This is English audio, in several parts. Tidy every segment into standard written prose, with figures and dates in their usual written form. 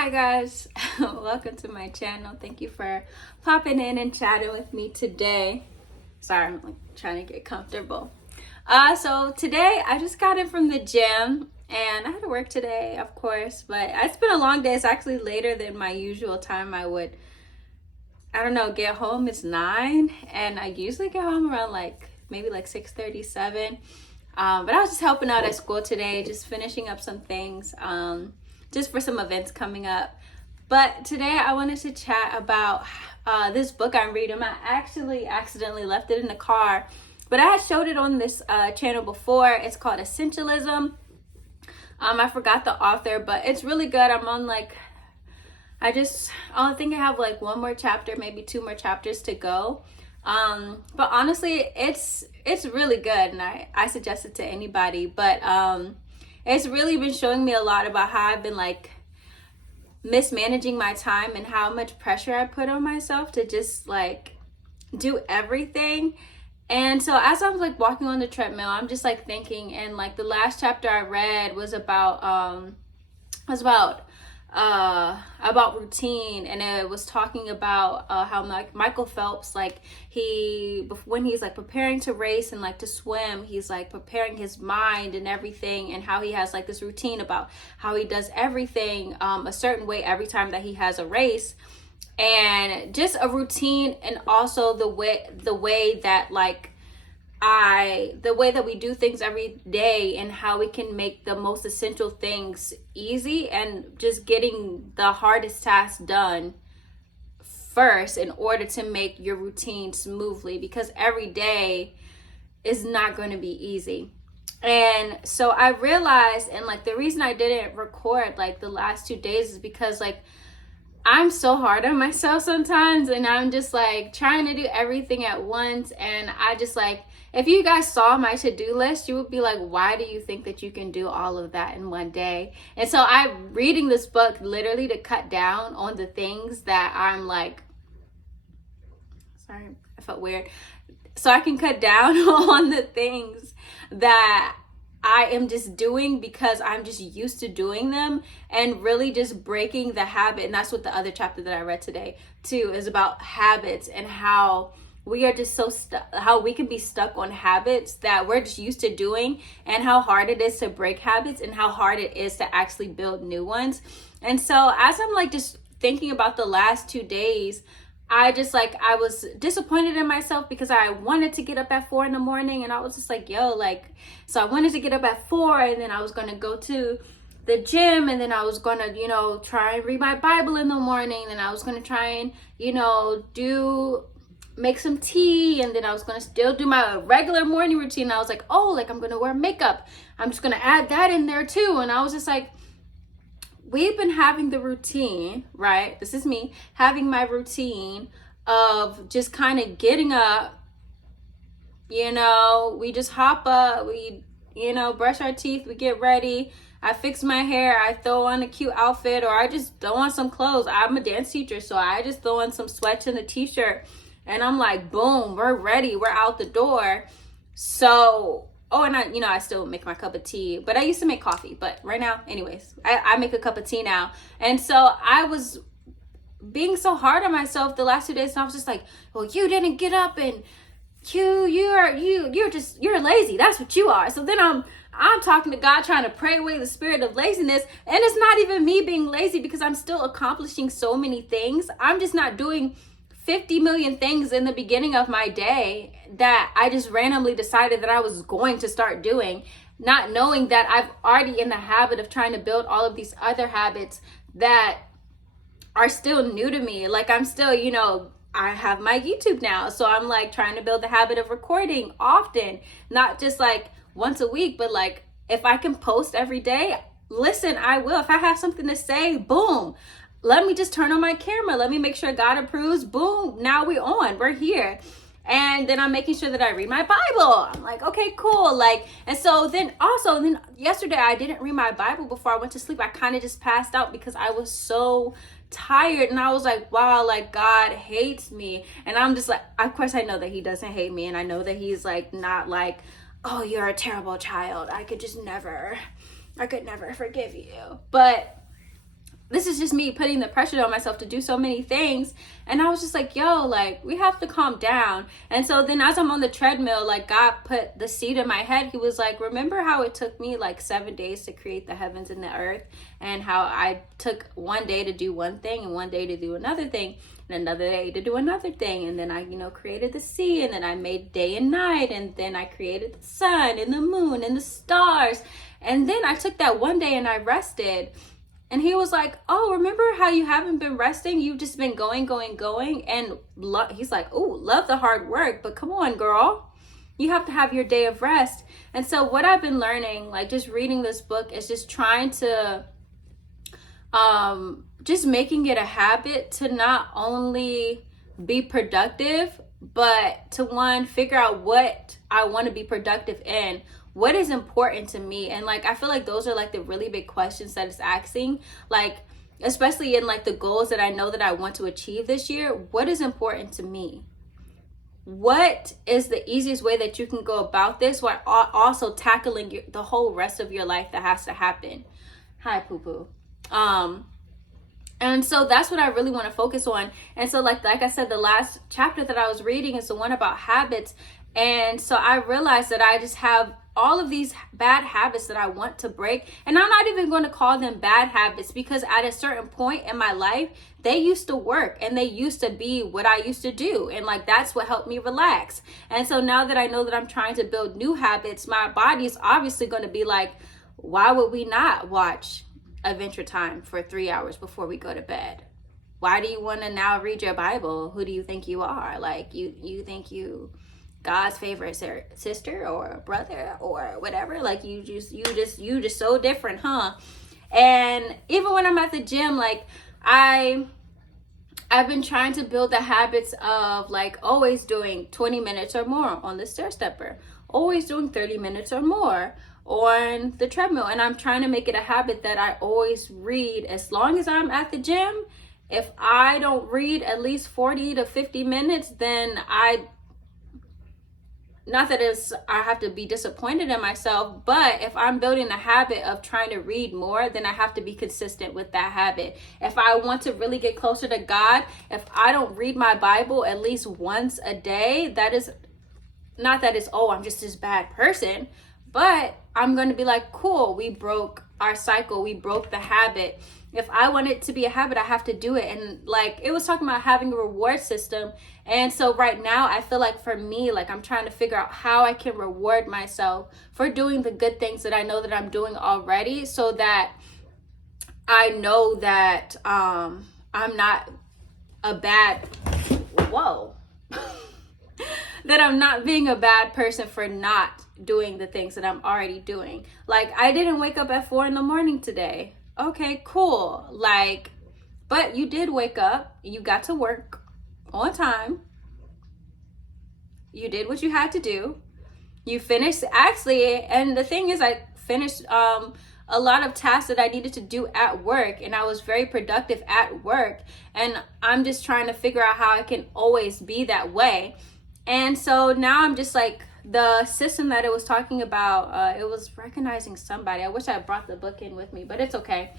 Hi guys, welcome to my channel. Thank you for popping in and chatting with me today. Sorry, I'm trying to get comfortable. So today I just got in from the gym and I had to work today, of course, but it's been a long day. It's actually later than my usual time I would, get home. It's 9 and I usually get home around maybe 6:37. But I was just helping out at school today, just finishing up some things. Just for some events coming up. But today I wanted to chat about this book I'm reading. I actually accidentally left it in the car, but I had showed it on this channel before. It's called Essentialism. I forgot the author, but it's really good. I'm on I think I have one more chapter, maybe 2 more chapters to go. But honestly, it's really good, and I suggest it to anybody. But it's really been showing me a lot about how I've been mismanaging my time and how much pressure I put on myself to just do everything. And so as I'm walking on the treadmill, I'm just thinking, and the last chapter I read was about routine, and it was talking about how Michael Phelps, when he's preparing to race and to swim, he's preparing his mind and everything, and how he has this routine about how he does everything a certain way every time that he has a race, and just a routine, and also the way that the way that we do things every day, and how we can make the most essential things easy, and just getting the hardest tasks done first in order to make your routine smoothly, because every day is not going to be easy. And so I realized, and the reason I didn't record the last 2 days is because I'm so hard on myself sometimes, and I'm just trying to do everything at once. And I just if you guys saw my to-do list, you would be why do you think that you can do all of that in one day? And so I'm reading this book literally to cut down on the things that I'm sorry, I felt weird. So I can cut down on the things that I am just doing because I'm just used to doing them, and really just breaking the habit. And that's what the other chapter that I read today too is about, habits, and how we are just so how we can be stuck on habits that we're just used to doing, and how hard it is to break habits, and how hard it is to actually build new ones. And so as I'm just thinking about the last 2 days, I just I was disappointed in myself because I wanted to get up at 4 a.m, and I was just so I wanted to get up at 4, and then I was gonna go to the gym, and then I was gonna try and read my Bible in the morning, and I was gonna try and make some tea, and then I was gonna still do my regular morning routine. I was I'm gonna wear makeup, I'm just gonna add that in there too. And I was just we've been having the routine, right? This is me having my routine of just kind of getting up, we just hop up, we, brush our teeth, we get ready, I fix my hair, I throw on a cute outfit, or I just throw on some clothes. I'm a dance teacher, so I just throw on some sweats and a t-shirt, and I'm boom, we're ready, we're out the door. So and I still make my cup of tea, but I used to make coffee. But right now, anyways, I make a cup of tea now. And so I was being so hard on myself the last 2 days, and I was just well, you didn't get up, and you're lazy. That's what you are. So then I'm talking to God, trying to pray away the spirit of laziness. And it's not even me being lazy, because I'm still accomplishing so many things. I'm just not doing 50 million things in the beginning of my day that I just randomly decided that I was going to start doing, not knowing that I've already in the habit of trying to build all of these other habits that are still new to me. I'm still, I have my YouTube now, so I'm trying to build the habit of recording often, not just once a week, but if I can post every day, listen, I will. If I have something to say, boom, let me just turn on my camera. Let me make sure God approves. Boom. Now we're here. And then I'm making sure that I read my Bible. I'm okay, cool. And so then yesterday I didn't read my Bible before I went to sleep. I kind of just passed out because I was so tired, and I was wow, God hates me. And I'm just of course I know that he doesn't hate me, and I know that he's not oh, you're a terrible child, I could never forgive you. But this is just me putting the pressure on myself to do so many things. And I was just like, yo, like, we have to calm down. And so then as I'm on the treadmill, like, God put the seed in my head. He was like, remember how it took me like 7 days to create the heavens and the earth, and how I took one day to do one thing and one day to do another thing and another day to do another thing. And then I, created the sea, and then I made day and night, and then I created the sun and the moon and the stars. And then I took that one day and I rested. And he was like, oh, remember how you haven't been resting? You've just been going. And he's like, oh, love the hard work, but come on, girl. You have to have your day of rest. And so what I've been learning, like just reading this book, is just trying to, just making it a habit to not only be productive, but to figure out what I want to be productive in. What is important to me? And like, I feel like those are like the really big questions that it's asking, like, especially in like the goals that I know that I want to achieve this year. What is important to me? What is the easiest way that you can go about this while also tackling the whole rest of your life that has to happen? Hi, poo-poo. And so that's what I really want to focus on. And so like I said, the last chapter that I was reading is the one about habits. And so I realized that I just have all of these bad habits that I want to break. And I'm not even going to call them bad habits, because at a certain point in my life, they used to work and they used to be what I used to do. And like, that's what helped me relax. And so now that I know that I'm trying to build new habits, my body is obviously going to be like, why would we not watch Adventure Time for 3 hours before we go to bed? Why do you want to now read your Bible? Who do you think you are? Like, you think you God's favorite sister or brother or whatever? Like, you just so different, huh? And even when I'm at the gym, like I've been trying to build the habits of like always doing 20 minutes or more on the stair stepper, always doing 30 minutes or more on the treadmill. And I'm trying to make it a habit that I always read as long as I'm at the gym. If I don't read at least 40 to 50 minutes, then not that I have to be disappointed in myself, but if I'm building a habit of trying to read more, then I have to be consistent with that habit. If I want to really get closer to God, if I don't read my Bible at least once a day, that is not that it's, oh, I'm just this bad person, but I'm going to be like, cool, we broke our cycle, we broke the habit. If I want it to be a habit, I have to do it. And like, it was talking about having a reward system. And so right now, I feel like for me, like I'm trying to figure out how I can reward myself for doing the good things that I know that I'm doing already, so that I know that I'm not a bad, that I'm not being a bad person for not doing the things that I'm already doing. Like, I didn't wake up at 4 a.m. today. Okay, cool. Like, but you did wake up, you got to work on time. You did what you had to do. You finished, actually, and the thing is, I finished a lot of tasks that I needed to do at work, and I was very productive at work. And I'm just trying to figure out how I can always be that way. And so now I'm just like, the system that it was talking about, it was recognizing somebody. I wish I brought the book in with me, but it's okay.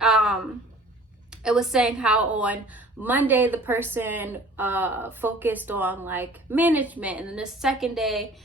It was saying how on Monday the person focused on like management, and then the second day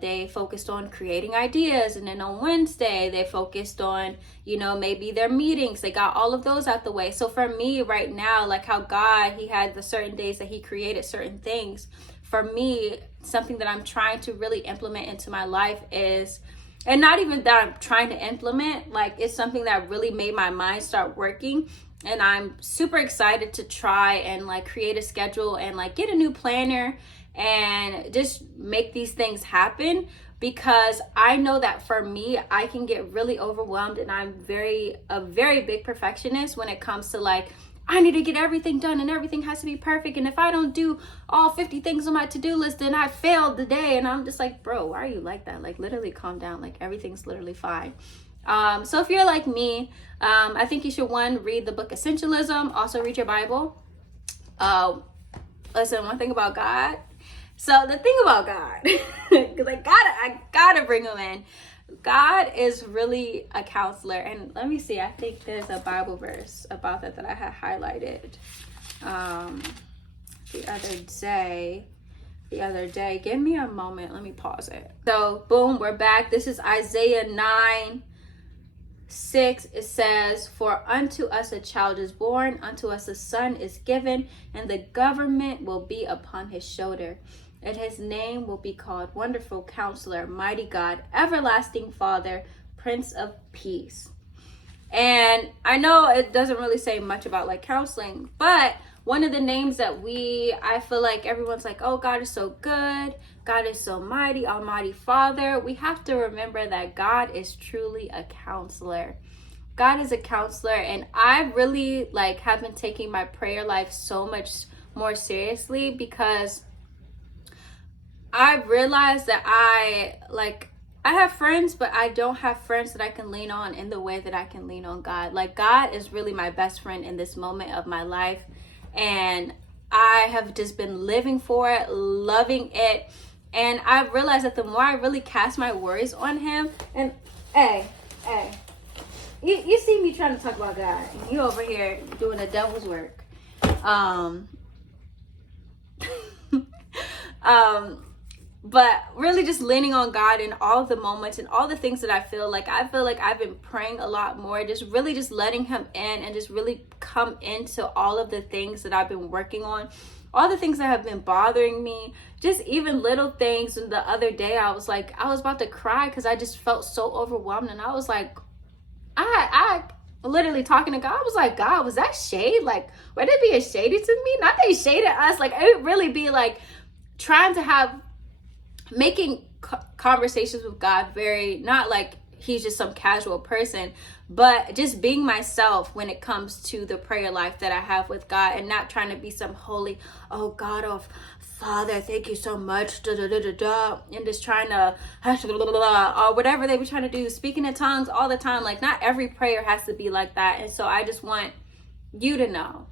they focused on creating ideas, and then on Wednesday they focused on, maybe their meetings. They got all of those out the way. So for me right now, like how God, he had the certain days that he created certain things. For me, something that I'm trying to really implement into my life is, and not even that I'm trying to implement, like it's something that really made my mind start working. And I'm super excited to try and like create a schedule and like get a new planner and just make these things happen, because I know that for me, I can get really overwhelmed, and I'm a very big perfectionist when it comes to like, I need to get everything done and everything has to be perfect. And if I don't do all 50 things on my to-do list, then I failed the day. And I'm just like, bro, why are you like that? Like, literally calm down. Like, everything's literally fine. So if you're like me, I think you should, read the book Essentialism. Also read your Bible. Listen, one thing about God. So the thing about God, because I gotta bring him in. God is really a counselor. And let me see, I think there's a Bible verse about that I had highlighted the other day. Give me a moment. Let me pause it. So boom, we're back. This is Isaiah 9:6. It says, "For unto us a child is born, unto us a son is given, and the government will be upon his shoulder. And his name will be called Wonderful Counselor, Mighty God, Everlasting Father, Prince of Peace." And I know it doesn't really say much about like counseling, but one of the names that I feel like everyone's like, oh, God is so good, God is so mighty, Almighty Father. We have to remember that God is truly a counselor. God is a counselor, and I really like have been taking my prayer life so much more seriously, because I realized that I have friends, but I don't have friends that I can lean on in the way that I can lean on God. Like, God is really my best friend in this moment of my life. And I have just been living for it, loving it. And I realized that the more I really cast my worries on him, and hey, you see me trying to talk about God, and you over here doing the devil's work. But really just leaning on God in all the moments and all the things that I feel like I've been praying a lot more, just really just letting him in and just really come into all of the things that I've been working on, all the things that have been bothering me, just even little things. And the other day I was about to cry because I just felt so overwhelmed, and I was like, I literally talking to God, I was like, God, was that shade? Like, would it be a shady to me? Not they shaded us, like it would really be like trying to making conversations with God very, not like he's just some casual person, but just being myself when it comes to the prayer life that I have with God, and not trying to be some holy, oh God, oh Father, thank you so much, and just trying to, or whatever they were trying to do, speaking in tongues all the time. Like, not every prayer has to be like that. And so I just want you to know,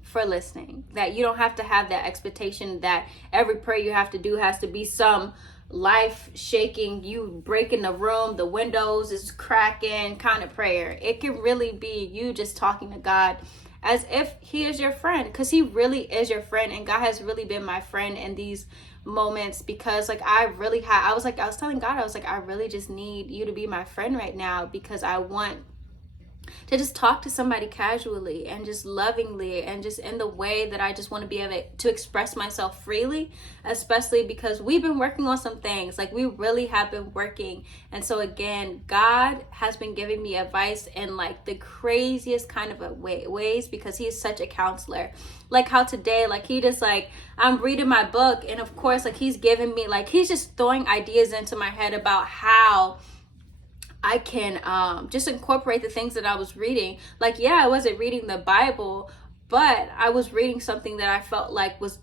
for listening, that you don't have to have that expectation that every prayer you have to do has to be some life shaking, you breaking the room, the windows is cracking kind of prayer. It can really be you just talking to God as if he is your friend, because he really is your friend. And God has really been my friend in these moments, because like I was telling God, I was like, I really just need you to be my friend right now, because I want to just talk to somebody casually and just lovingly, and just in the way that I just want to be able to express myself freely, especially because we've been working on some things. Like, we really have been working. And so again, God has been giving me advice in like the craziest kind of ways, because he is such a counselor. Like how today, like he just like, I'm reading my book, and of course like he's giving me, like he's just throwing ideas into my head about how I can just incorporate the things that I was reading. Like, yeah, I wasn't reading the Bible, but I was reading something that I felt like was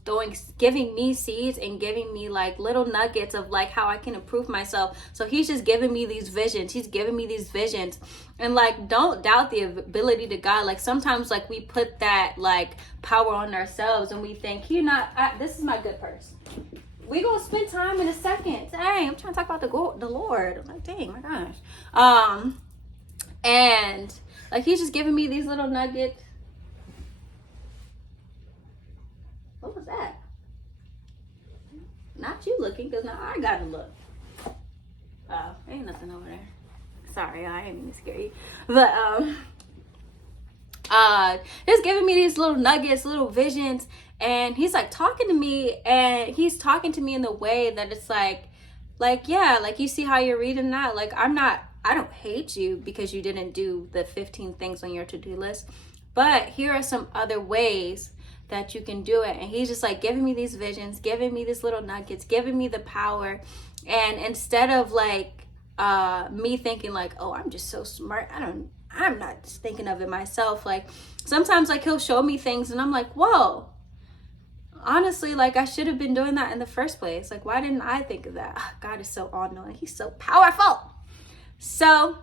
giving me seeds and giving me like little nuggets of like how I can improve myself. So he's just giving me these visions. He's giving me these visions. And like, don't doubt the ability to God. Like, sometimes like we put that like power on ourselves, and we think, this is my good purse. We gonna spend time in a second. Dang, I'm trying to talk about the Lord. I'm like, dang, my gosh. And like he's just giving me these little nuggets. What was that? Not you looking, because now I gotta look. Oh, ain't nothing over there. Sorry, I ain't even scare you. But just giving me these little nuggets, little visions. And he's like talking to me, and he's talking to me in the way that it's like, yeah, like you see how you're reading that? Like, I don't hate you because you didn't do the 15 things on your to-do list, but here are some other ways that you can do it. And he's just like giving me these visions, giving me these little nuggets, giving me the power. And instead of like me thinking like, oh, I'm just so smart, I'm not just thinking of it myself. Like, sometimes like he'll show me things and I'm like, whoa, honestly, like I should have been doing that in the first place. Like, why didn't I think of that? God is so all-knowing. He's so powerful. So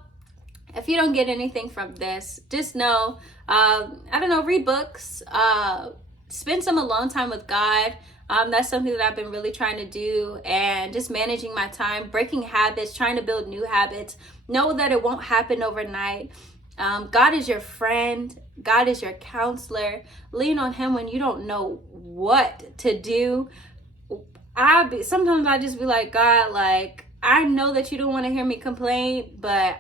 if you don't get anything from this, just know, read books, spend some alone time with God. That's something that I've been really trying to do, and just managing my time, breaking habits, trying to build new habits. Know that it won't happen overnight. God is your friend. God is your counselor. Lean on him when you don't know what to do. Sometimes I just be like, God, like, I know that you don't want to hear me complain, but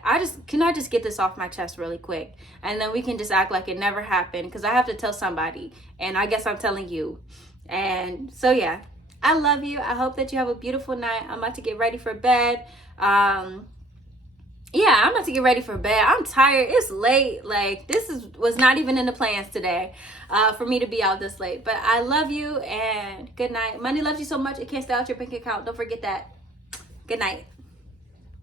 can I just get this off my chest really quick? And then we can just act like it never happened, because I have to tell somebody, and I guess I'm telling you. And so, yeah, I love you. I hope that you have a beautiful night. I'm about to get ready for bed. I'm about to get ready for bed. I'm tired. It's late. Like, was not even in the plans today for me to be out this late. But I love you, and good night. Money loves you so much it can't stay out your bank account. Don't forget that. Good night.